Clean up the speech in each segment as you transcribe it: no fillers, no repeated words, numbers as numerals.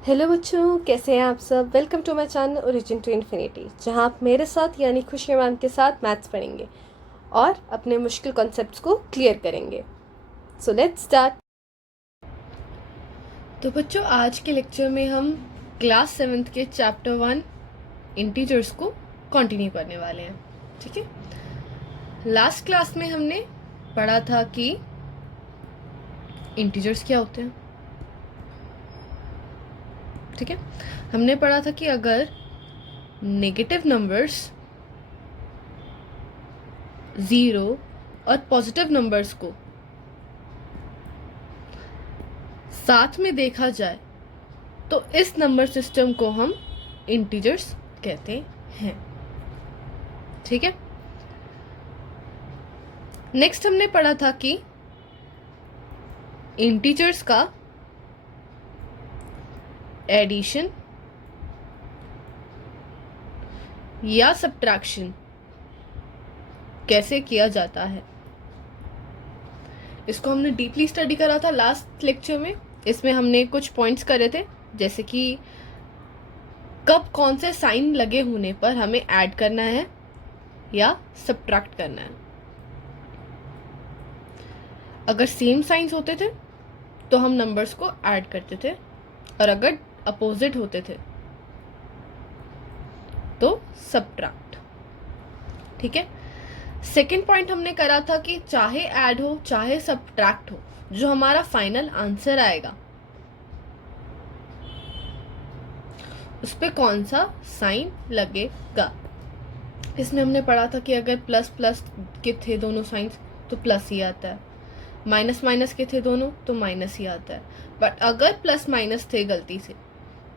Hello बच्चों, कैसे हैं आप सब। Welcome to my channel origin to infinity, जहां आप मेरे साथ यानी खुशी मैम के साथ मैथ्स पढ़ेंगे और अपने मुश्किल कॉन्सेप्ट्स को क्लियर करेंगे। सो लेट्स स्टार्ट। तो बच्चों, आज के लेक्चर में हम क्लास 7th के चैप्टर 1 इंटीजर्स को कंटिन्यू करने वाले हैं। ठीक है, लास्ट क्लास में हमने पढ़ा था कि इंटीजर्स क्या होते हैं। ठीक है, हमने पढ़ा था कि अगर नेगेटिव नंबर्स 0 और पॉजिटिव नंबर्स को साथ में देखा जाए तो इस नंबर सिस्टम को हम इंटीजर्स कहते हैं। ठीक है, नेक्स्ट हमने पढ़ा था कि इंटीजर्स का एडिशन या सब्ट्रैक्शन कैसे किया जाता है। इसको हमने डीपली स्टडी करा था लास्ट लेक्चर में। इसमें हमने कुछ पॉइंट्स करे थे, जैसे कि कब कौन से साइन लगे होने पर हमें ऐड करना है या सब्ट्रैक्ट करना है। अगर सेम साइंस होते थे तो हम नंबर्स को ऐड करते थे, और अगर अपोजिट होते थे तो सब्ट्रैक्ट। ठीक है, सेकेंड पॉइंट हमने करा था कि चाहे ऐड हो चाहे सब्ट्रैक्ट हो, जो हमारा फाइनल आंसर आएगा उस पे कौन सा साइन लगेगा। इसमें हमने पढ़ा था कि अगर प्लस प्लस के थे दोनों साइंस तो प्लस ही आता है, माइनस माइनस के थे दोनों तो माइनस ही आता है। बट अगर प्लस माइनस थे गलती से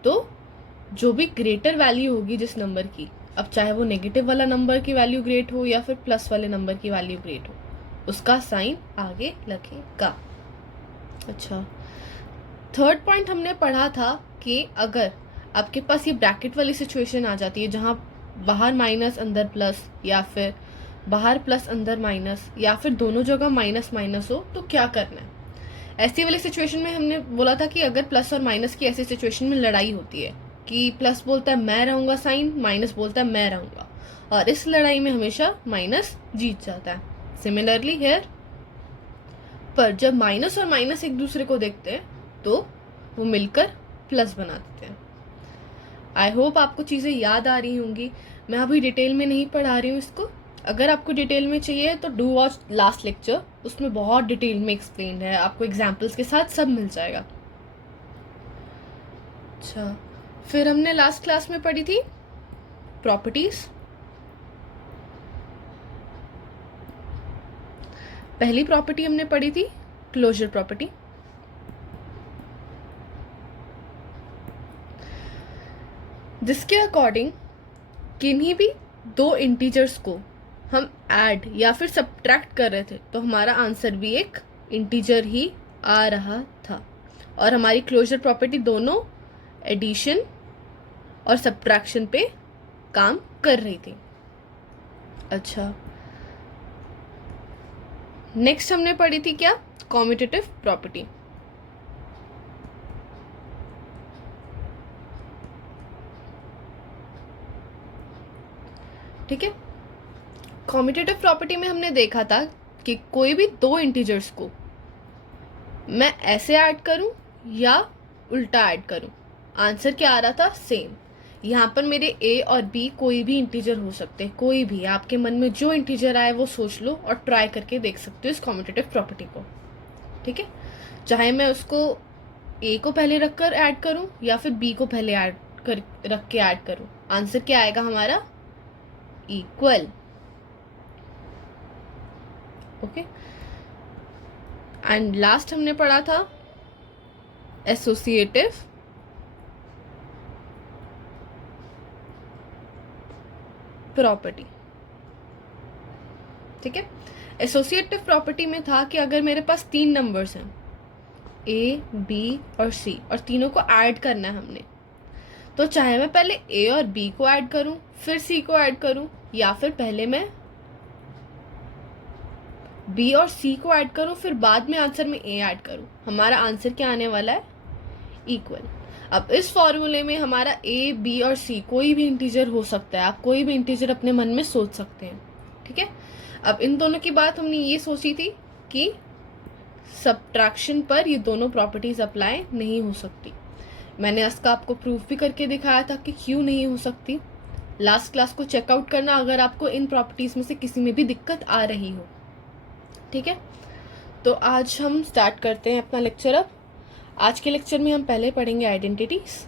तो जो भी ग्रेटर वैल्यू होगी जिस नंबर की, अब चाहे वो नेगेटिव वाला नंबर की वैल्यू ग्रेट हो या फिर प्लस वाले नंबर की वैल्यू ग्रेट हो, उसका साइन आगे लगेगा। अच्छा, थर्ड पॉइंट हमने पढ़ा था कि अगर आपके पास ये ब्रैकेट वाली सिचुएशन आ जाती है जहां बाहर माइनस अंदर प्लस, या फिर बाहर प्लस अंदर माइनस, या फिर दोनों जगह माइनस माइनस हो, तो क्या करना है। ऐसी वाली सिचुएशन में हमने बोला था कि अगर प्लस और माइनस की ऐसी सिचुएशन में लड़ाई होती है कि प्लस बोलता है मैं रहूंगा साइन, माइनस बोलता है मैं रहूंगा, और इस लड़ाई में हमेशा माइनस जीत जाता है। सिमिलरली हियर, पर जब माइनस और माइनस एक दूसरे को देखते हैं तो वो मिलकर प्लस बना देते हैं। आई होप आपको चीज़ें याद आ रही होंगी। मैं अभी डिटेल में नहीं पढ़ा रही हूँ इसको। अगर आपको डिटेल में चाहिए तो डू वॉच लास्ट लेक्चर, उसमें बहुत डिटेल में एक्सप्लेन है, आपको एग्जाम्पल्स के साथ सब मिल जाएगा। अच्छा, फिर हमने लास्ट क्लास में पढ़ी थी प्रॉपर्टीज। पहली प्रॉपर्टी हमने पढ़ी थी क्लोजर प्रॉपर्टी। जिसके अकॉर्डिंग किन्हीं भी दो इंटीजर्स को हम ऐड या फिर सब्ट्रैक्ट कर रहे थे तो हमारा आंसर भी एक इंटीजर ही आ रहा था, और हमारी क्लोजर प्रॉपर्टी दोनों एडिशन और सब्ट्रैक्शन पे काम कर रही थी। अच्छा, नेक्स्ट हमने पढ़ी थी क्या, कॉम्यूटेटिव प्रॉपर्टी। ठीक है, कॉम्यूटेटिव प्रॉपर्टी में हमने देखा था कि कोई भी दो इंटीजर्स को मैं ऐसे ऐड करूं या उल्टा ऐड करूं, आंसर क्या आ रहा था, सेम। यहाँ पर मेरे ए और बी कोई भी इंटीजर हो सकते हैं, कोई भी आपके मन में जो इंटीजर आए वो सोच लो और ट्राई करके देख सकते हो इस कॉम्यूटेटिव प्रॉपर्टी को। ठीक है, चाहे मैं उसको ए को पहले रखकर ऐड करूं या फिर बी को पहले रख के ऐड करूं, आंसर क्या आएगा हमारा, इक्वल। ओके, एंड लास्ट हमने पढ़ा था एसोसिएटिव प्रॉपर्टी। ठीक है, एसोसिएटिव प्रॉपर्टी में था कि अगर मेरे पास तीन नंबर्स हैं ए, बी और सी, और तीनों को ऐड करना है हमने, तो चाहे मैं पहले ए और बी को ऐड करूं फिर सी को ऐड करूं, या फिर पहले मैं बी और सी को ऐड करूं फिर बाद में आंसर में ए ऐड करूं, हमारा आंसर क्या आने वाला है, इक्वल। अब इस फॉर्मूले में हमारा ए, बी और सी कोई भी इंटीजर हो सकता है, आप कोई भी इंटीजर अपने मन में सोच सकते हैं, ठीक है। अब इन दोनों की बात हमने ये सोची थी कि सब्ट्रैक्शन पर ये दोनों प्रॉपर्टीज अप्लाई नहीं हो सकती। मैंने इसका आपको प्रूफ भी करके दिखाया था कि क्यों नहीं हो सकती। लास्ट क्लास को चेकआउट करना अगर आपको इन प्रॉपर्टीज में से किसी में भी दिक्कत आ रही हो, ठीक है। तो आज हम स्टार्ट करते हैं अपना लेक्चर। अब आज के लेक्चर में हम पहले पढ़ेंगे आइडेंटिटीज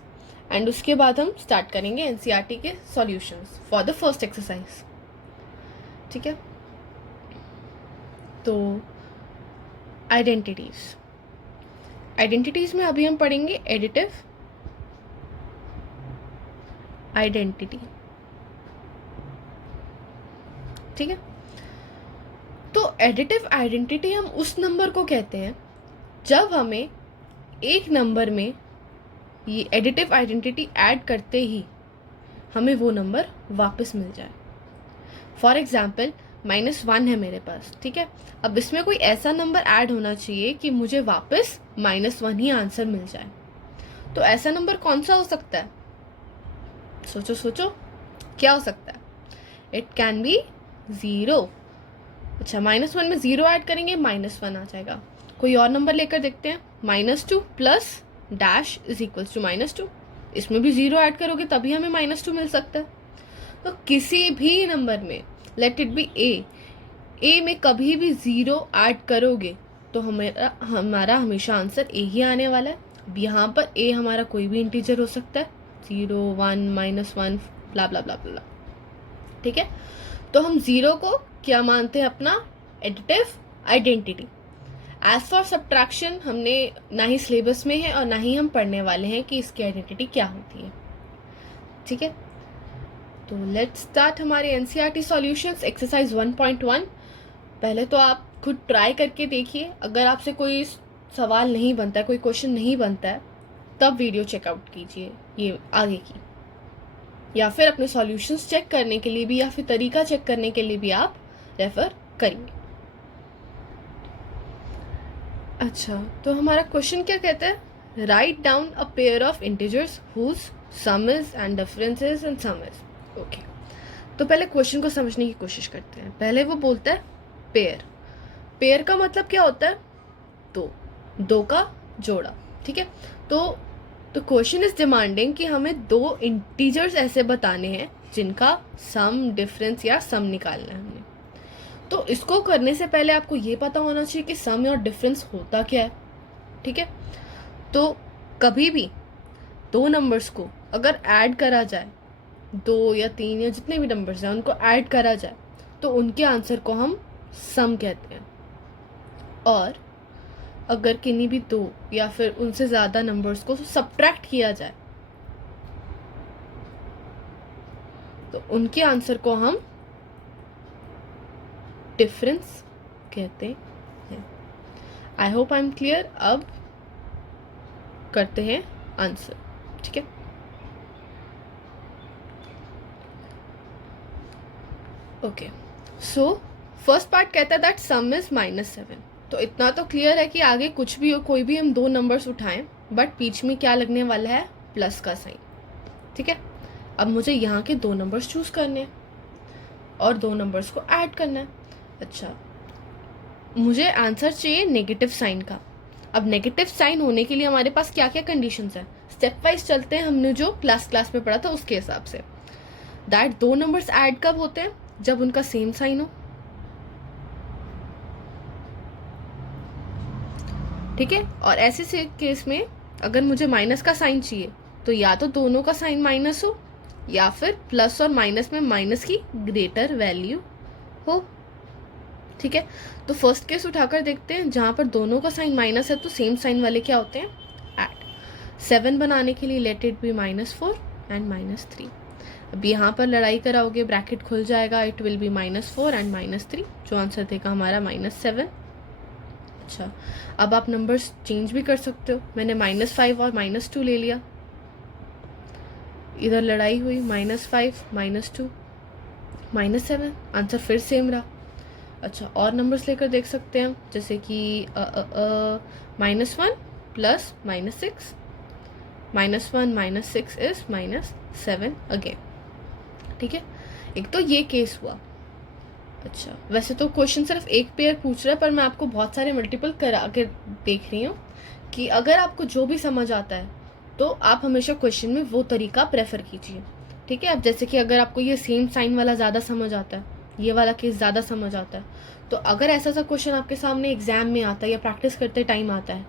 एंड उसके बाद हम स्टार्ट करेंगे एनसीईआरटी के solutions for the first exercise, ठीक है। तो आइडेंटिटीज में अभी हम पढ़ेंगे एडिटिव आइडेंटिटी, ठीक है। तो एडिटिव आइडेंटिटी हम उस नंबर को कहते हैं जब हमें एक नंबर में ये एडिटिव आइडेंटिटी ऐड करते ही हमें वो नंबर वापस मिल जाए। फॉर एग्जाम्पल -1 है मेरे पास, ठीक है। अब इसमें कोई ऐसा नंबर ऐड होना चाहिए कि मुझे वापस -1 ही आंसर मिल जाए। तो ऐसा नंबर कौन सा हो सकता है? सोचो सोचो, क्या हो सकता है? It can be 0। अच्छा, -1 में 0 ऐड करेंगे -1 आ जाएगा। कोई और नंबर लेकर देखते हैं, -2 plus dash is equals to -2। इसमें भी 0 ऐड करोगे तभी हमें -2 मिल सकता है। तो किसी भी नंबर में, लेट इट बी ए में कभी भी 0 ऐड करोगे तो हमारा हमेशा आंसर ए ही आने वाला है। अब यहाँ पर ए हमारा कोई भी इंटीजर हो सकता है, 0, 1, -1 ब्ला ब्ला ब्ला ब्ला, ठीक है। तो हम 0 को क्या मानते हैं? अपना additive identity. As for subtraction हमने ना ही सिलेबस में है और ना ही हम पढ़ने वाले हैं कि इसकी आइडेंटिटी क्या होती है, ठीक है। तो लेट्स स्टार्ट हमारे एनसीईआरटी सॉल्यूशंस एक्सरसाइज 1.1। पहले तो आप खुद ट्राई करके देखिए। अगर आपसे कोई सवाल नहीं बनता है, कोई क्वेश्चन नहीं बनता है, तब वीडियो चेकआउट कीजिए ये आगे की, या फिर अपने सॉल्यूशंस चेक करने के लिए भी या फिर तरीका चेक करने के लिए भी आप रेफर करिए। अच्छा, तो हमारा क्वेश्चन क्या कहता है? Write down a pair of integers whose sum is and difference is and sum is. Okay, तो पहले क्वेश्चन को समझने की कोशिश करते हैं। पहले वो बोलता है पेयर। पेयर का मतलब क्या होता है? दो का जोड़ा, ठीक है। तो क्वेश्चन इज डिमांडिंग कि हमें 2 इंटीजर्स ऐसे बताने हैं जिनका सम, डिफरेंस या सम निकालना है हमने। तो इसको करने से पहले आपको ये पता होना चाहिए कि सम और डिफरेंस होता क्या है, ठीक है। तो कभी भी 2 नंबर्स को अगर ऐड करा जाए, 2 या 3 या जितने भी नंबर्स हैं उनको ऐड करा जाए, तो उनके आंसर को हम सम कहते हैं। और अगर किन्हीं भी 2 या फिर उनसे ज्यादा नंबर्स को सब्ट्रैक्ट किया जाए तो उनके आंसर को हम डिफरेंस कहते हैं। I hope I am clear. अब करते हैं आंसर, ठीक है। ओके, सो फर्स्ट पार्ट कहता है दैट सम इज -7। तो इतना तो क्लियर है कि आगे कुछ भी हो, कोई भी हम 2 नंबर्स उठाएं, बट बीच में क्या लगने वाला है? प्लस का साइन, ठीक है। अब मुझे यहाँ के 2 नंबर्स चूज करने हैं और 2 नंबर्स को ऐड करना है। अच्छा, मुझे आंसर चाहिए नेगेटिव साइन का। अब नेगेटिव साइन होने के लिए हमारे पास क्या क्या कंडीशंस हैं? स्टेप वाइज चलते हैं, हमने जो क्लास में पढ़ा था उसके हिसाब से। दैट 2 नंबर्स ऐड कब होते हैं? जब उनका सेम साइन हो, ठीक है। और ऐसे केस में अगर मुझे माइनस का साइन चाहिए तो या तो दोनों का साइन माइनस हो या फिर प्लस और माइनस में माइनस की ग्रेटर वैल्यू हो, ठीक है। तो फर्स्ट केस उठाकर देखते हैं, जहां पर दोनों का साइन माइनस है तो सेम साइन वाले क्या होते हैं? ऐड। 7 बनाने के लिए लेट इट बी -4 एंड -3। अब यहाँ पर लड़ाई कराओगे, ब्रैकेट खुल जाएगा, इट विल बी -4 एंड -3, जो आंसर देगा हमारा -7। अच्छा, अब आप नंबर्स चेंज भी कर सकते हो। मैंने -5 और -2 ले लिया, इधर लड़ाई हुई, -5 -2 -7, आंसर फिर सेम रहा। अच्छा, और नंबर्स लेकर देख सकते हैं हम, जैसे कि -1 प्लस -6, -1 -6 इज -7 अगेन। ठीक है, एक तो ये केस हुआ। अच्छा, वैसे तो क्वेश्चन सिर्फ एक पेयर पूछ रहा है, पर मैं आपको बहुत सारे मल्टीपल करा के देख रही हूँ कि अगर आपको जो भी समझ आता है तो आप हमेशा क्वेश्चन में वो तरीका प्रेफर कीजिए। ठीक है, अब जैसे कि अगर आपको ये सेम साइन वाला ज़्यादा समझ आता है, ये वाला केस ज़्यादा समझ आता है, तो अगर ऐसा सा क्वेश्चन आपके सामने एग्जाम में आता है या प्रैक्टिस करते टाइम आता है,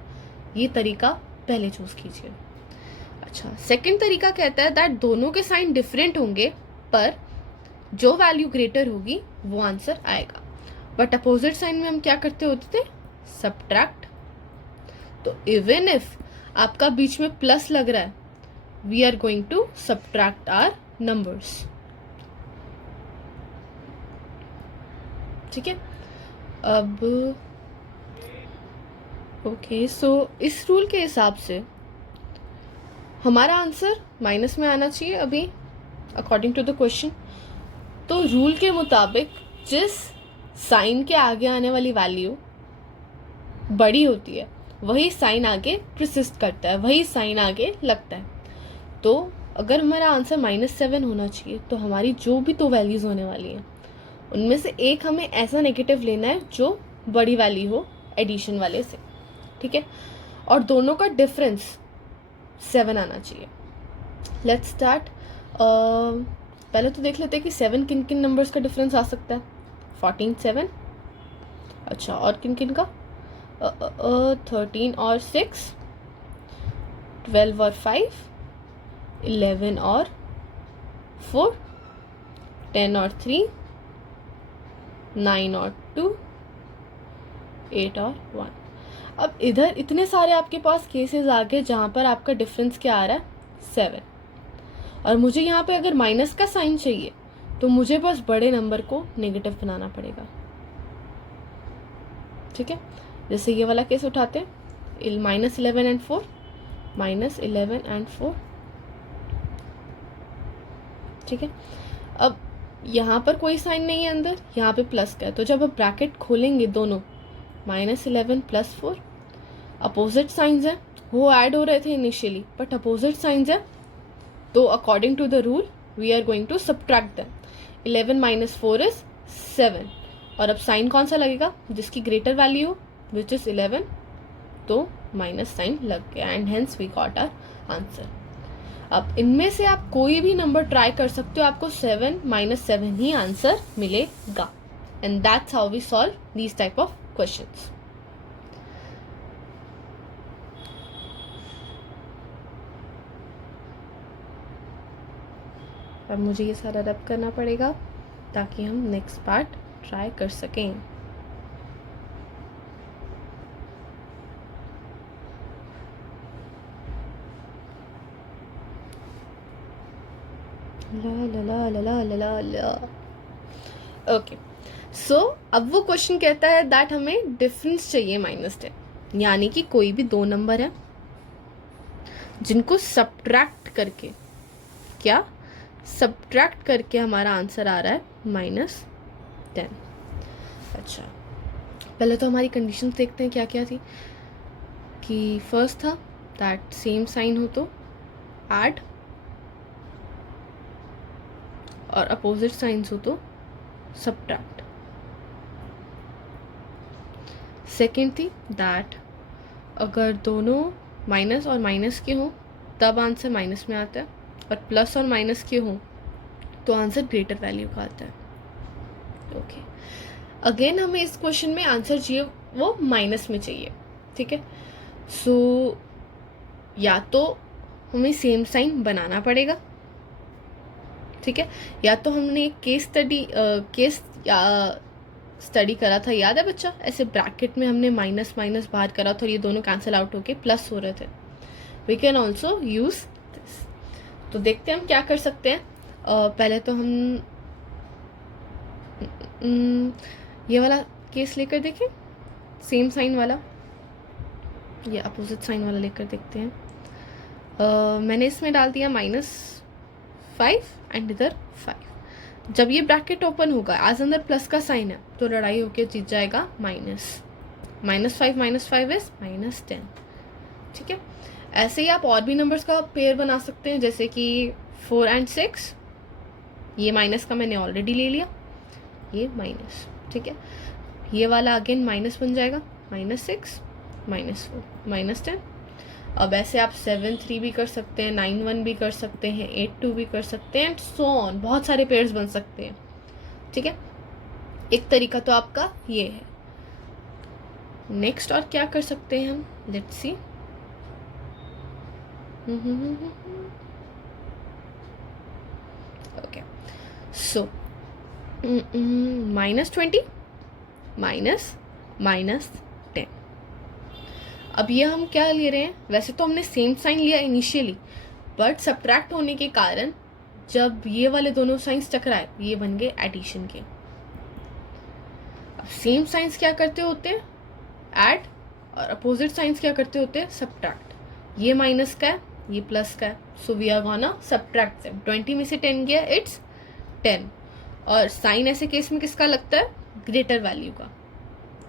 ये तरीका पहले चूज कीजिए। अच्छा, सेकंड तरीका कहता है दैट दोनों के साइन डिफरेंट होंगे, पर जो वैल्यू ग्रेटर होगी वो आंसर आएगा। बट अपोजिट साइन में हम क्या करते होते थे? सब्ट्रैक्ट। तो इवन इफ आपका बीच में प्लस लग रहा है, we are going to subtract our numbers. ठीक है, अब ओके, सो इस रूल के हिसाब से हमारा आंसर माइनस में आना चाहिए अभी, अकॉर्डिंग टू द क्वेश्चन। तो रूल के मुताबिक जिस साइन के आगे आने वाली वैल्यू बड़ी होती है वही साइन आगे प्रसिस्ट करता है, वही साइन आगे लगता है। तो अगर हमारा आंसर -7 होना चाहिए तो हमारी जो भी दो वैल्यूज होने वाली हैं उनमें से एक हमें ऐसा नेगेटिव लेना है जो बड़ी वैल्यू हो एडिशन वाले से। ठीक है, और दोनों का डिफरेंस 7 आना चाहिए। Let's start. पहले तो देख लेते हैं कि 7 किन किन नंबर्स का डिफरेंस आ सकता है। 14 7। अच्छा, और किन किन का? 13 और 6, 12 और 5, 11 और 4, 10 और 3, 9 और 2, 8 और 1। अब इधर इतने सारे आपके पास केसेस आ गए जहां पर आपका डिफरेंस क्या आ रहा है? 7। और मुझे यहाँ पे अगर माइनस का साइन चाहिए तो मुझे बस बड़े नंबर को नेगेटिव बनाना पड़ेगा। ठीक है, जैसे ये वाला केस उठाते हैं, -11 and 4, -11 and 4। ठीक है, अब यहाँ पर कोई साइन नहीं है अंदर, यहाँ पे प्लस का है, तो जब आप ब्रैकेट खोलेंगे दोनों -11 + 4, अपोजिट साइंस है, वो ऐड हो रहे थे इनिशियली बट अपोजिट साइंस है, तो according to the rule we are going to subtract them. 11 - 4 is 7, और अब साइन कौन सा लगेगा? जिसकी ग्रेटर वैल्यू हो, विच इज 11, तो माइनस साइन लग गया and hence we got our answer. अब इनमें से आप कोई भी नंबर ट्राई कर सकते हो, आपको 7 - 7 ही आंसर मिलेगा। And that's how we solve these type of questions. अब मुझे ये सारा रब करना पड़ेगा ताकि हम नेक्स्ट पार्ट ट्राई कर सकें। ला ला ला ला ला ला ला। ओके, सो अब वो क्वेश्चन कहता है दैट हमें डिफरेंस चाहिए -10, यानी कि कोई भी दो नंबर है जिनको सब्ट्रैक्ट करके, क्या सब्ट्रैक्ट करके हमारा आंसर आ रहा है -10। अच्छा, पहले तो हमारी कंडीशंस देखते हैं क्या क्या थी। कि फर्स्ट था दैट सेम साइन हो तो ऐड, और अपोजिट साइंस हो तो सब्ट्रैक्ट। सेकेंड थी दैट अगर दोनों माइनस और माइनस के हों तब आंसर माइनस में आता है, और प्लस और माइनस के हों तो आंसर ग्रेटर वैल्यू का आता है। ओके, अगेन हमें इस क्वेश्चन में आंसर चाहिए वो माइनस में चाहिए। ठीक है, सो या तो हमें सेम साइन बनाना पड़ेगा, ठीक है, या तो हमने एक केस स्टडी करा था, याद है बच्चा? ऐसे ब्रैकेट में हमने माइनस माइनस बाहर करा था और ये दोनों कैंसिल आउट होके प्लस हो रहे थे। We can also use this. तो देखते हैं हम क्या कर सकते हैं। पहले तो हम ये वाला केस लेकर देखें, सेम साइन वाला, ये अपोजिट साइन वाला लेकर देखते हैं। मैंने इसमें डाल दिया -5 एंड इधर 5। जब ये ब्रैकेट ओपन होगा, आज अंदर प्लस का साइन है, तो लड़ाई होके जीत जाएगा -5 - 5 इज -10। ठीक है, ऐसे ही आप और भी नंबर्स का पेयर बना सकते हैं, जैसे कि 4 and 6, ये माइनस का मैंने ऑलरेडी ले लिया, ये माइनस, ठीक है। ये वाला अगेन माइनस बन जाएगा, -6 -4 -10। अब ऐसे आप 7 3 भी कर सकते हैं, 9 1 भी कर सकते हैं, 8 2 भी कर सकते हैं, एंड सो ऑन, बहुत सारे पेयर्स बन सकते हैं, ठीक है। एक तरीका तो आपका ये है। नेक्स्ट और क्या कर सकते हैं हम, लेट्स सी। ओके, सो -20 -10। अब ये हम क्या ले रहे हैं, वैसे तो हमने सेम साइन लिया इनिशियली, बट सब्ट्रैक्ट होने के कारण जब ये वाले दोनों साइंस टकराए, ये बन गए एडिशन के। अब सेम साइंस क्या करते होते हैं, ऐड, और अपोजिट साइंस क्या करते होते हैं, सब्ट्रैक्ट। ये माइनस का है, ये प्लस का है, so we are gonna subtract them. 20 में से 10 गया, इट्स 10। और साइन ऐसे केस में किसका लगता है, ग्रेटर वैल्यू का,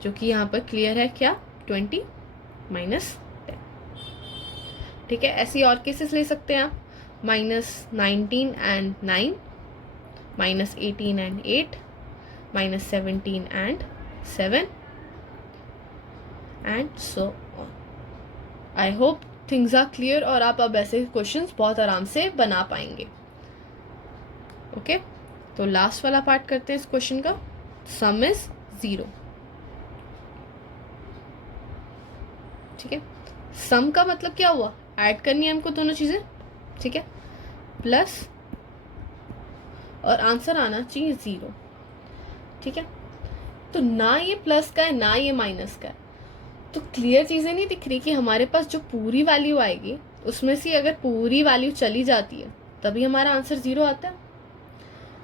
जो कि यहाँ पर क्लियर है, क्या, 20 -10, ठीक है। ऐसे और केसेस ले सकते हैं आप, -19 and 9, -18 and 8, -17 and 7, and so on. I hope things are clear और आप अब ऐसे क्वेश्चंस बहुत आराम से बना पाएंगे। ओके, तो लास्ट वाला पार्ट करते हैं इस क्वेश्चन का। सम इज 0, ठीक है। सम का मतलब क्या हुआ, ऐड करनी है हमको दोनों चीजें, ठीक है, प्लस और आंसर आना चाहिए 0, ठीक है। तो ना ये प्लस का है ना ये माइनस का है, तो क्लियर चीजें नहीं दिख रही कि हमारे पास जो पूरी वैल्यू आएगी उसमें से अगर पूरी वैल्यू चली जाती है तभी हमारा आंसर 0 आता है।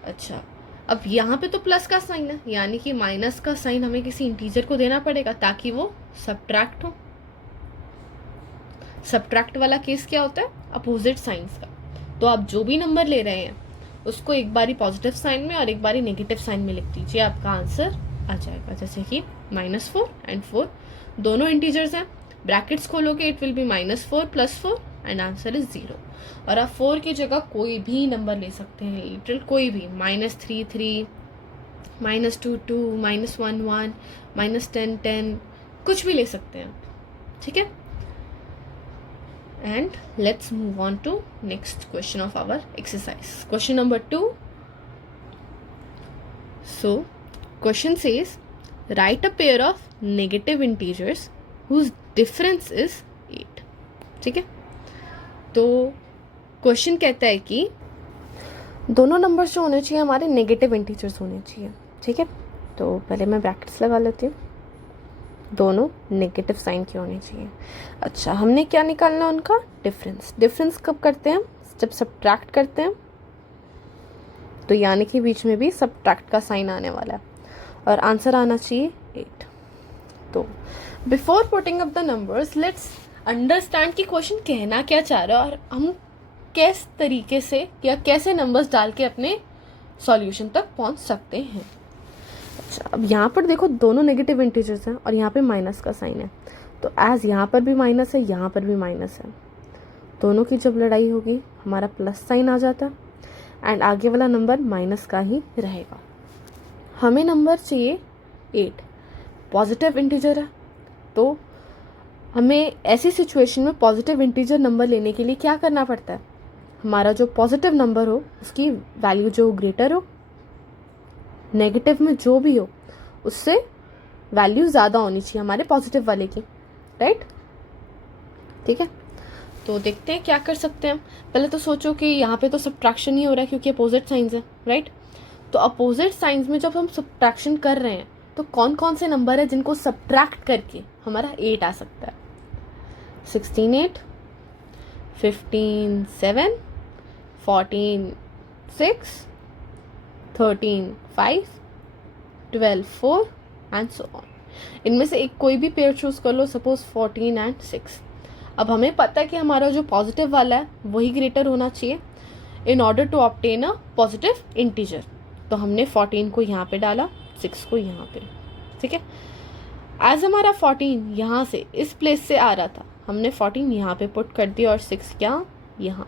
अच्छा, अब यहाँ पे तो प्लस का साइन है, यानी कि माइनस का साइन हमें किसी इंटीजर को देना पड़ेगा ताकि वो सब्ट्रैक्ट हो। सब्ट्रैक्ट वाला केस क्या होता है, अपोजिट साइंस का। तो आप जो भी नंबर ले रहे हैं उसको एक बारी पॉजिटिव साइन में और एक बारी नेगेटिव साइन में लिख दीजिए, आपका आंसर आ जाएगा। जैसे कि -4 and 4 दोनों इंटीजर्स हैं, ब्रैकेट्स खोलोगे it will be -4 + 4 and answer is 0। और आप 4 की जगह कोई भी नंबर ले सकते हैं, लिटरल कोई भी, -3 3, -2 2, -1 1, -10 10, कुछ भी ले सकते हैं, ठीक है। And let's move on to next question of our exercise. Question number 2. So, question says, write a pair of negative integers whose difference is 8. ठीक है, तो क्वेश्चन कहता है कि दोनों नंबर्स जो होने चाहिए हमारे नेगेटिव इंटीजर्स होने चाहिए, ठीक है। तो पहले मैं ब्रैकेट्स लगा लेती हूँ, दोनों नेगेटिव साइन के होने चाहिए। अच्छा, हमने क्या निकालना है उनका, डिफरेंस। डिफरेंस कब करते हैं, जब सब्ट्रैक्ट करते हैं, तो यानी कि बीच में भी सब्ट्रैक्ट का साइन आने वाला है और आंसर आना चाहिए 8। तो before putting up the numbers let's understand कि क्वेश्चन कहना क्या चाह रहा है और हम किस तरीके से या कैसे नंबर्स डाल के अपने सॉल्यूशन तक पहुंच सकते हैं। अच्छा, अब यहाँ पर देखो दोनों नेगेटिव इंटीजर्स हैं और यहाँ पे माइनस का साइन है, तो एज यहाँ पर भी माइनस है, यहाँ पर भी माइनस है, दोनों की जब लड़ाई होगी हमारा प्लस साइन आ जाता है एंड आगे वाला नंबर माइनस का ही रहेगा। हमें नंबर चाहिए 8, पॉजिटिव इंटीजर है, तो हमें ऐसी सिचुएशन में पॉजिटिव इंटीजर नंबर लेने के लिए क्या करना पड़ता है, हमारा जो पॉजिटिव नंबर हो उसकी वैल्यू जो ग्रेटर हो, नेगेटिव में जो भी हो उससे वैल्यू ज़्यादा होनी चाहिए हमारे पॉजिटिव वाले की, राइट, ठीक है। तो देखते हैं क्या कर सकते हैं। पहले तो सोचो कि यहाँ पे तो सब्ट्रैक्शन ही हो रहा है क्योंकि अपोजिट साइंस है, राइट। तो अपोजिट साइंस में जब हम सब्ट्रैक्शन कर रहे हैं तो कौन कौन से नंबर है जिनको सब्ट्रैक्ट करके हमारा 8 आ सकता है। 16 8, 15 7, 14 6, 13 5, 12 4 एंड सो ऑन। इनमें से एक कोई भी पेयर चूज कर लो, सपोज 14 and 6। अब हमें पता है कि हमारा जो पॉजिटिव वाला है वही ग्रेटर होना चाहिए in order to obtain a positive integer. तो हमने 14 को यहाँ पे डाला, 6 को यहाँ पे, ठीक है। एज हमारा 14 यहाँ से इस प्लेस से आ रहा था हमने 14 यहाँ पे पुट कर दिया और 6 क्या यहाँ।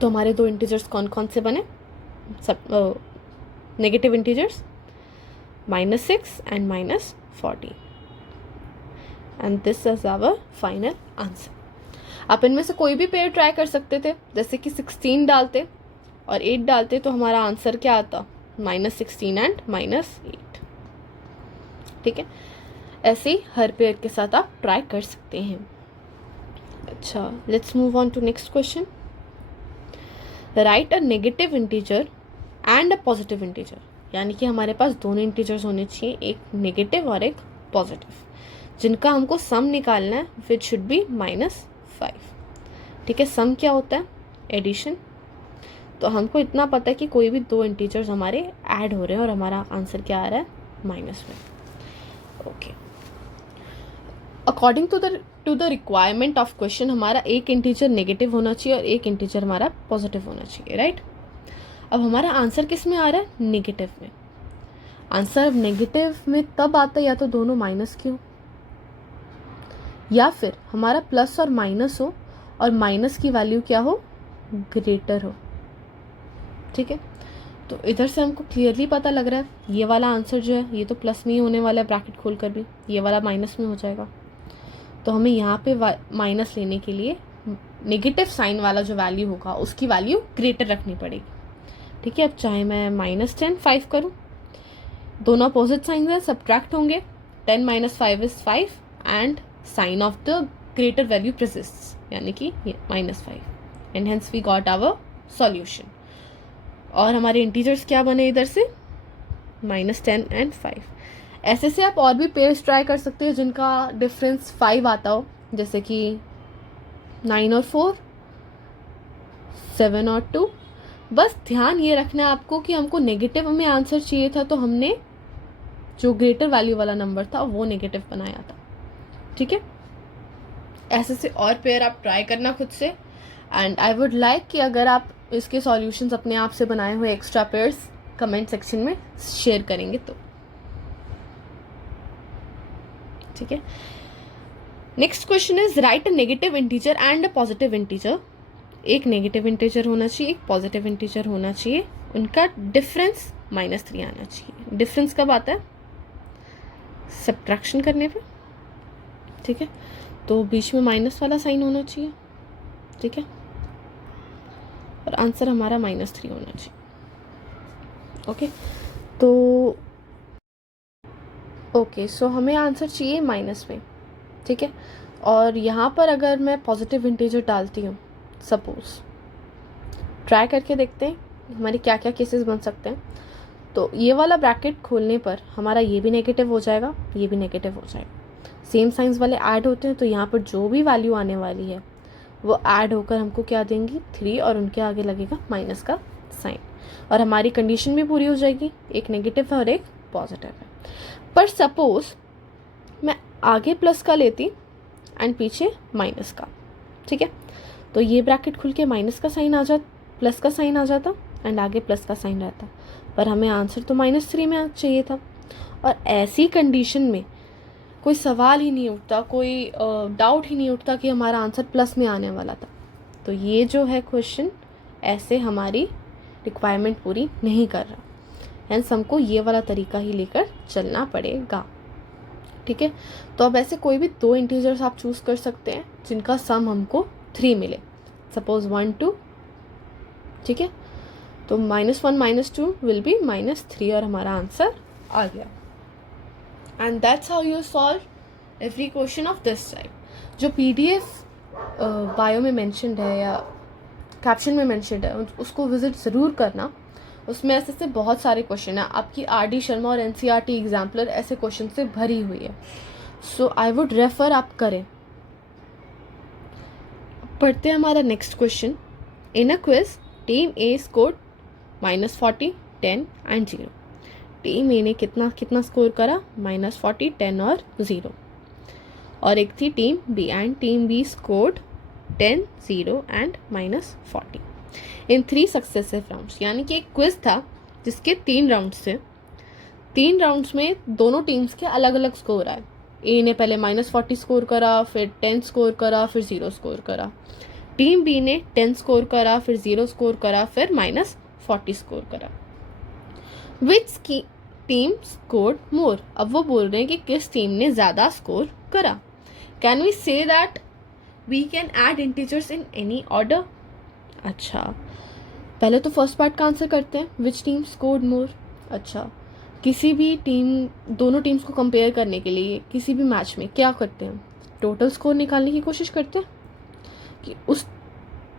तो हमारे दो इंटीजर्स कौन कौन से बने, सब negative integers, -6 and -14, and this is our final answer. आप इनमें से कोई भी पेयर ट्राई कर सकते थे, जैसे कि 16 डालते और 8 डालते तो हमारा आंसर क्या आता, -16 एंड -8। ठीक है, ऐसे ही हर पेयर के साथ आप ट्राई कर सकते हैं। अच्छा, let's move on to next question. Write a negative integer and a positive integer, यानी कि हमारे पास दोनों इंटीजर्स होने चाहिए, एक नेगेटिव और एक पॉजिटिव, जिनका हमको सम निकालना है, विच शुड बी -5। ठीक है, सम क्या होता है, एडिशन। तो हमको इतना पता है कि कोई भी दो इंटीजर्स हमारे ऐड हो रहे हैं और हमारा आंसर क्या आ रहा है, -5। Okay, according to the requirement of question हमारा एक इंटीजर नेगेटिव होना चाहिए और एक इंटीजर हमारा पॉजिटिव होना चाहिए, राइट। अब हमारा आंसर किस में आ रहा है, नेगेटिव में। आंसर नेगेटिव में तब आता है या तो दोनों माइनस के हो, या फिर हमारा प्लस और माइनस हो और माइनस की वैल्यू क्या हो, ग्रेटर हो। ठीक है, तो इधर से हमको क्लियरली पता लग रहा है ये वाला आंसर जो है ये तो प्लस में ही होने वाला है, ब्रैकेट खोल कर भी, ये वाला माइनस में हो जाएगा। तो हमें यहाँ पे माइनस लेने के लिए नेगेटिव साइन वाला जो वैल्यू होगा उसकी वैल्यू ग्रेटर रखनी पड़ेगी। ठीक है, अब चाहे मैं -10 5 करूँ, दोनों अपोजिट साइन है, सब्ट्रैक्ट होंगे, 10 - 5 is 5 and sign of the greater value persists, यानी कि -5, and hence we got our solution. और हमारे इंटीजर्स क्या बने इधर से, -10 एंड 5। ऐसे से आप और भी पेयर्स ट्राई कर सकते हो जिनका डिफरेंस 5 आता हो, जैसे कि 9 और 4, 7 और 2। बस ध्यान ये रखना है आपको कि हमको नेगेटिव में आंसर चाहिए था, तो हमने जो ग्रेटर वैल्यू वाला नंबर था वो नेगेटिव बनाया था। ठीक है, ऐसे से और पेयर आप ट्राई करना खुद से। एंड आई वुड लाइक कि अगर आप इसके सॉल्यूशंस अपने आप से बनाए हुए एक्स्ट्रा पेयर्स कमेंट सेक्शन में शेयर करेंगे तो। ठीक है, next question is right a negative integer and a positive integer. एक नेगेटिव इंटीजर होना चाहिए, एक पॉजिटिव इंटीजर होना चाहिए, उनका डिफरेंस -3 आना चाहिए। डिफरेंस कब आता है, सब्ट्रैक्शन करने पे। ठीक है, तो बीच में माइनस वाला साइन होना चाहिए। ठीक है, और आंसर हमारा -3 होना चाहिए। ओके, तो ओके सो हमें आंसर चाहिए माइनस में। ठीक है, और यहाँ पर अगर मैं पॉजिटिव इंटीजर डालती हूँ, सपोज ट्राई करके देखते हैं हमारे क्या क्या केसेस बन सकते हैं। तो ये वाला ब्रैकेट खोलने पर हमारा ये भी नेगेटिव हो जाएगा, ये भी नेगेटिव हो जाएगा। सेम साइंस वाले ऐड होते हैं, तो यहाँ पर जो भी वैल्यू आने वाली है वो ऐड होकर हमको क्या देंगी, 3, और उनके आगे लगेगा माइनस का साइन, और हमारी कंडीशन भी पूरी हो जाएगी, एक नेगेटिव है और एक पॉजिटिव है। पर सपोज मैं आगे प्लस का लेती एंड पीछे माइनस का। ठीक है, तो ये ब्रैकेट खुल के माइनस का साइन आ जाता, प्लस का साइन आ जाता एंड आगे प्लस का साइन रहता, पर हमें आंसर तो -3 में चाहिए था। और ऐसी कंडीशन में कोई सवाल ही नहीं उठता, कोई डाउट ही नहीं उठता कि हमारा आंसर प्लस में आने वाला था। तो ये जो है क्वेश्चन ऐसे हमारी रिक्वायरमेंट पूरी नहीं कर रहा, हेंस हमको ये वाला तरीका ही लेकर चलना पड़ेगा। ठीक है, तो अब ऐसे कोई भी दो इंटीजर्स आप चूज कर सकते हैं जिनका सम हमको 3 मिले, सपोज 1 2। ठीक है, तो -1 -2 विल बी -3 और हमारा आंसर आ गया। And that's how you solve every question of this type. जो PDF बायो में मेंशन्ड है या कैप्शन में मेंशन्ड है उसको विजिट ज़रूर करना, उसमें ऐसे से बहुत सारे क्वेश्चन है। आपकी RD शर्मा और NCERT एग्जाम्पलर ऐसे क्वेश्चन से भरी हुई है, सो आई वुड रेफर आप करें। पढ़ते हैं हमारा next question. In a quiz team A scored -40 10 and 0। Team A ने कितना स्कोर करा, -40 10 और 0। और एक थी team B and team B scored 10 0 and -40 in 3 successive rounds. यानी कि एक क्विज था जिसके 3 राउंड्स थे, 3 राउंड्स में दोनों टीम्स के अलग अलग स्कोर आए। ए ने पहले -40 स्कोर करा, फिर 10 स्कोर करा, फिर 0 स्कोर करा। टीम बी ने 10 स्कोर करा, फिर 0 स्कोर करा, फिर -40 स्कोर करा। Which team scored more? अब वो बोल रहे हैं कि किस टीम ने ज़्यादा स्कोर करा। Can we say that we can add integers in any order? अच्छा, पहले तो फर्स्ट पार्ट का आंसर करते हैं, विच टीम स्कोर्ड मोर। अच्छा, किसी भी टीम, दोनों टीम्स को कंपेयर करने के लिए किसी भी मैच में क्या करते हैं, टोटल स्कोर निकालने की कोशिश करते हैं कि उस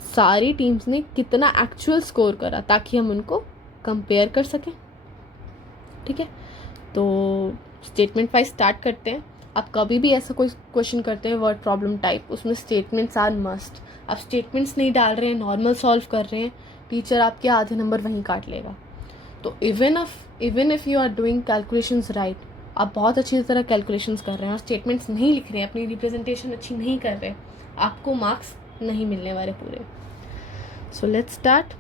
सारी टीम्स ने कितना एक्चुअल स्कोर करा, ताकि हम उनको कंपेयर कर सकें। ठीक है, तो स्टेटमेंट वाइज स्टार्ट करते हैं। आप कभी भी ऐसा कोई क्वेश्चन करते हैं वर्ड प्रॉब्लम टाइप, उसमें स्टेटमेंट्स आर मस्ट। आप स्टेटमेंट्स नहीं डाल रहे हैं, नॉर्मल सॉल्व कर रहे हैं, टीचर आपके आधे नंबर वहीं काट लेगा। तो even if you are doing calculations right, आप बहुत अच्छी तरह कैलकुलेशंस कर रहे हैं और स्टेटमेंट्स नहीं लिख रहे हैं, अपनी रिप्रेजेंटेशन अच्छी नहीं कर रहे, आपको मार्क्स नहीं मिलने वाले पूरे। So let's start.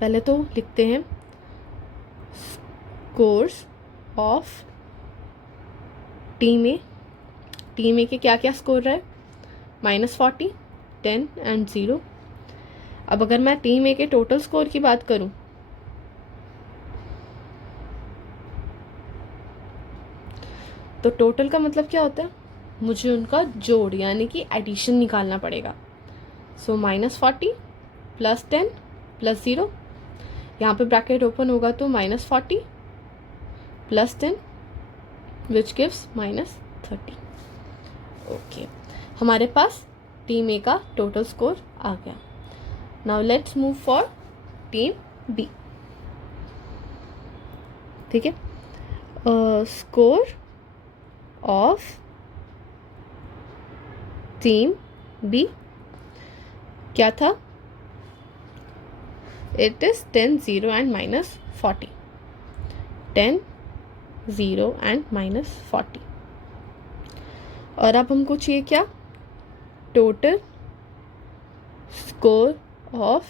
पहले तो लिखते हैं scores of team A. Team A के क्या क्या स्कोर रहा है, -40, 10 एंड 0। अब अगर मैं टीम ए के टोटल स्कोर की बात करूं, तो टोटल का मतलब क्या होता है, मुझे उनका जोड़ यानी कि एडिशन निकालना पड़ेगा। सो -40 + 10 + 0, यहाँ पे ब्रैकेट ओपन होगा तो -40 + 10 विच गिव्स -30। ओके, हमारे पास टीम ए का टोटल स्कोर आ गया। Now let's move for team B. ठीक है, स्कोर ऑफ टीम बी क्या था, इट इज 10, 0 एंड -40। 10, 0 एंड -40। और अब हमको चाहिए क्या, total score of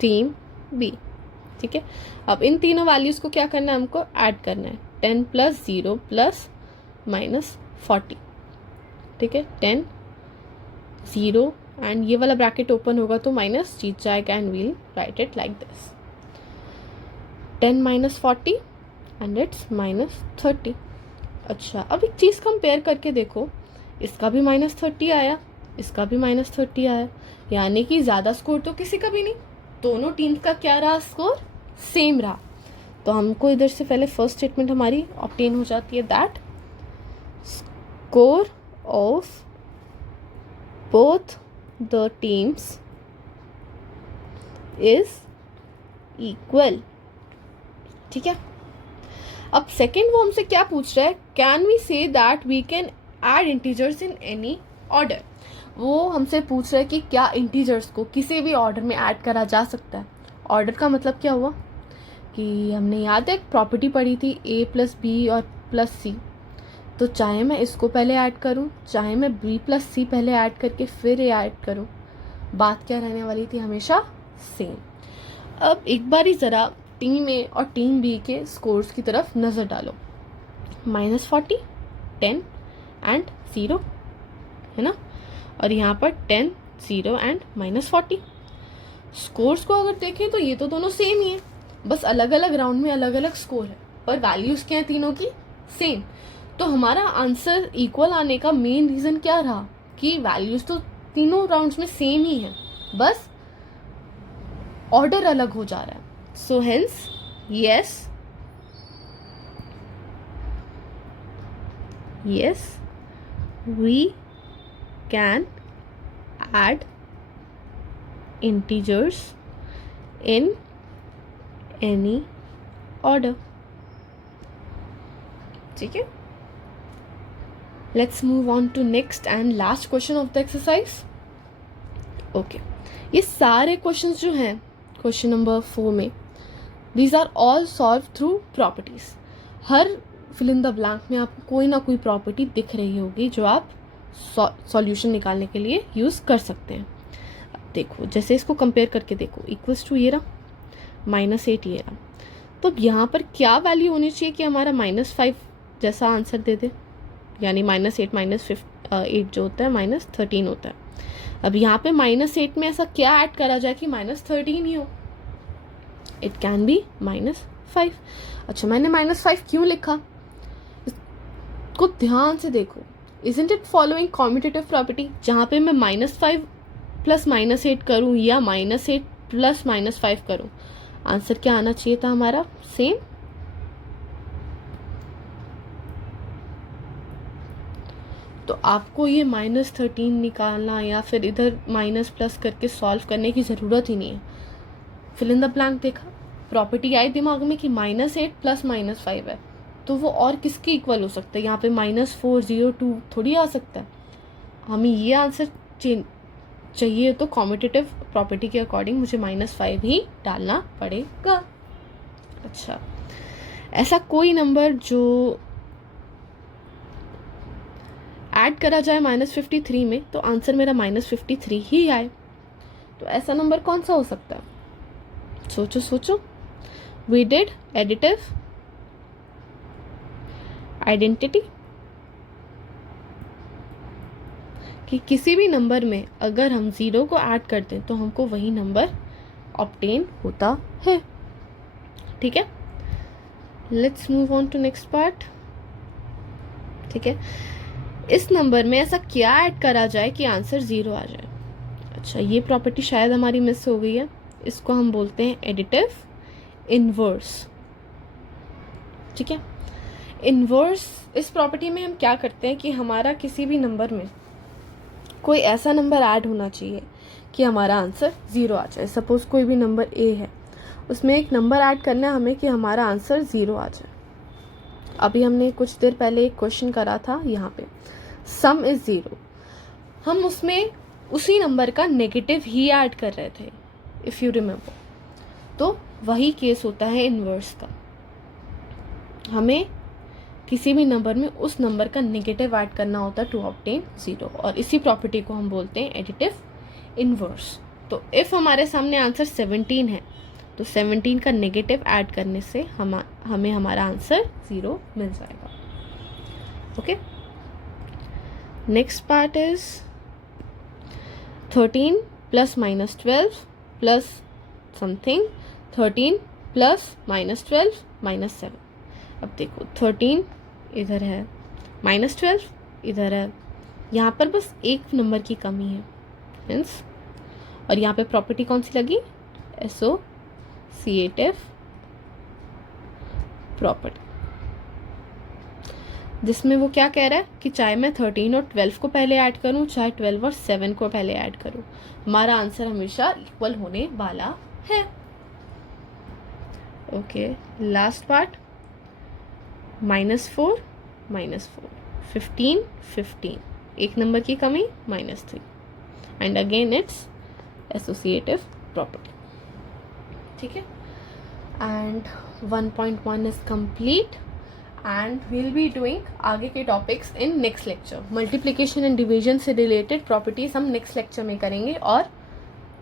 team B. ठीक है, अब इन तीनों वैल्यूज को क्या करना है, हमको ऐड करना है, 10 + 0 + -40। ठीक है, 10, 0 एंड ये वाला ब्रैकेट ओपन होगा तो माइनस जीत जाएगा and we'll write it like this, 10 - 40 and it's -30। अच्छा, अब एक चीज़ कंपेयर करके देखो, इसका भी -30 आया, इसका भी -30 आया, यानी कि ज़्यादा स्कोर तो किसी का भी नहीं, दोनों टीम का क्या रहा, स्कोर सेम रहा। तो हमको इधर से पहले फर्स्ट स्टेटमेंट हमारी ऑब्टेन हो जाती है, that score of both the teams is equal. ठीक है, अब सेकेंड वो हमसे क्या पूछ रहा है, can we say that we can add integers in any order. वो हमसे पूछ रहा है कि क्या इंटीजर्स को किसी भी ऑर्डर में ऐड करा जा सकता है। ऑर्डर का मतलब क्या हुआ कि हमने याद है एक प्रॉपर्टी पढ़ी थी A + B और +C, तो चाहे मैं इसको पहले ऐड करूं, चाहे मैं B + C पहले ऐड करके फिर A ऐड करूं, बात क्या रहने वाली थी, हमेशा सेम। अब एक बार ज़रा टीम A और टीम B के स्कोर्स की तरफ नज़र डालो, -40, 10 एंड 0 है ना, और यहाँ पर 10, 0 एंड -40। स्कोर्स को अगर देखें तो ये तो दोनों सेम ही है, बस अलग अलग राउंड में अलग अलग स्कोर है, पर वैल्यूज क्या है तीनों की, सेम। तो हमारा आंसर इक्वल आने का मेन रीज़न क्या रहा कि वैल्यूज तो तीनों राउंड्स में सेम ही है, बस ऑर्डर अलग हो जा रहा है। So hence yes we can add integers in any order। ठीक है, let's move on to next and last question of the exercise। okay, ये सारे questions जो हैं क्वेश्चन नंबर 4 में, these are all solved through properties। हर fill in the blank में आपको कोई ना कोई प्रॉपर्टी दिख रही होगी जो आप सॉल्यूशन निकालने के लिए यूज़ कर सकते हैं। अब देखो, जैसे इसको कंपेयर करके देखो, इक्वल्स टू ये रहा, -8 ये रहा, तो यहाँ पर क्या वैल्यू होनी चाहिए कि हमारा -5 जैसा आंसर दे दे, यानी -8 -8 जो होता है -13 होता है। अब यहाँ पे -8 में ऐसा क्या ऐड करा जाए कि -13 ही हो? It can be -5। अच्छा, मैंने -5 क्यों लिखा? इसको ध्यान से देखो, isn't it following commutative property? जहाँ पे मैं -5 प्लस -8 करूँ या -8 प्लस -5 करूँ, आंसर क्या आना चाहिए था हमारा? सेम। तो आपको ये -13 निकालना या फिर इधर माइनस प्लस करके सॉल्व करने की ज़रूरत ही नहीं है। फिल इन द ब्लैंक देखा, प्रॉपर्टी आई दिमाग में कि -8 प्लस -5 है, तो वो और किसके इक्वल हो सकता है? यहाँ पे -402 थोड़ी आ सकता है। हमें ये आंसर चाहिए तो कॉम्यूटेटिव प्रॉपर्टी के अकॉर्डिंग मुझे -5 ही डालना पड़ेगा। अच्छा, ऐसा कोई नंबर जो ऐड करा जाए -53 में तो आंसर मेरा -53 ही आए, तो ऐसा नंबर कौन सा हो सकता है? सोचो सोचो। वी डिड एडिटिव आइडेंटिटी कि किसी भी नंबर में अगर हम 0 को ऐड कर दें तो हमको वही नंबर ऑब्टेन होता है। ठीक है, let's move on to next part. ठीक है, इस नंबर में ऐसा क्या ऐड करा जाए कि आंसर 0 आ जाए? अच्छा, ये प्रॉपर्टी शायद हमारी मिस हो गई है, इसको हम बोलते हैं एडिटिव इनवर्स। ठीक है, इनवर्स, इस प्रॉपर्टी में हम क्या करते हैं कि हमारा किसी भी नंबर में कोई ऐसा नंबर ऐड होना चाहिए कि हमारा आंसर 0 आ जाए। सपोज कोई भी नंबर ए है, उसमें एक नंबर ऐड करना है हमें कि हमारा आंसर 0 आ जाए। अभी हमने कुछ देर पहले एक क्वेश्चन करा था, यहाँ पे सम इज 0, हम उसमें उसी नंबर का नेगेटिव ही ऐड कर रहे थे, इफ़ यू रिमेम्बर। तो वही केस होता है इनवर्स का, हमें किसी भी नंबर में उस नंबर का नेगेटिव ऐड करना होता है टू ऑब्टेन 0, और इसी प्रॉपर्टी को हम बोलते हैं एडिटिव इनवर्स। तो इफ़ हमारे सामने आंसर 17 है तो 17 का नेगेटिव ऐड करने से हमें हमारा आंसर 0 मिल जाएगा। Okay, next part is 13 plus -12 plus something, 13 plus -12 -7। अब देखो 13 इधर है, -12 इधर है, यहाँ पर बस एक नंबर की कमी है मीन्स, और यहाँ पे प्रॉपर्टी कौन सी लगी? एसोसिएटिव प्रॉपर्टी, जिसमें वो क्या कह रहा है कि चाहे मैं 13 और 12 को पहले ऐड करूँ, चाहे 12 और 7 को पहले ऐड करूँ, हमारा आंसर हमेशा इक्वल होने वाला है। ओके, लास्ट पार्ट, -4 -4, 15 15, एक नंबर की कमी -3, and again it's associative property. ठीक है, and 1.1 is complete and will be doing आगे के topics in next lecture. Multiplication and division से रिलेटेड प्रॉपर्टीज हम नेक्स्ट लेक्चर में करेंगे, और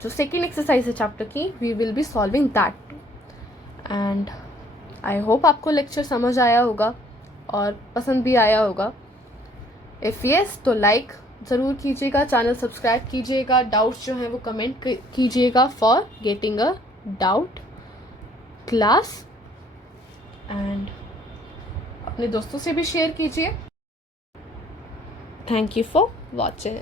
जो सेकेंड एक्सरसाइज है चैप्टर की, we will be solving that too. And I hope आपको लेक्चर समझ आया होगा और पसंद भी आया होगा। इफ़ यस तो लाइक ज़रूर कीजिएगा, चैनल सब्सक्राइब कीजिएगा, डाउट्स जो हैं वो कमेंट कीजिएगा for getting a doubt class, and अपने दोस्तों से भी शेयर कीजिए। Thank you for watching.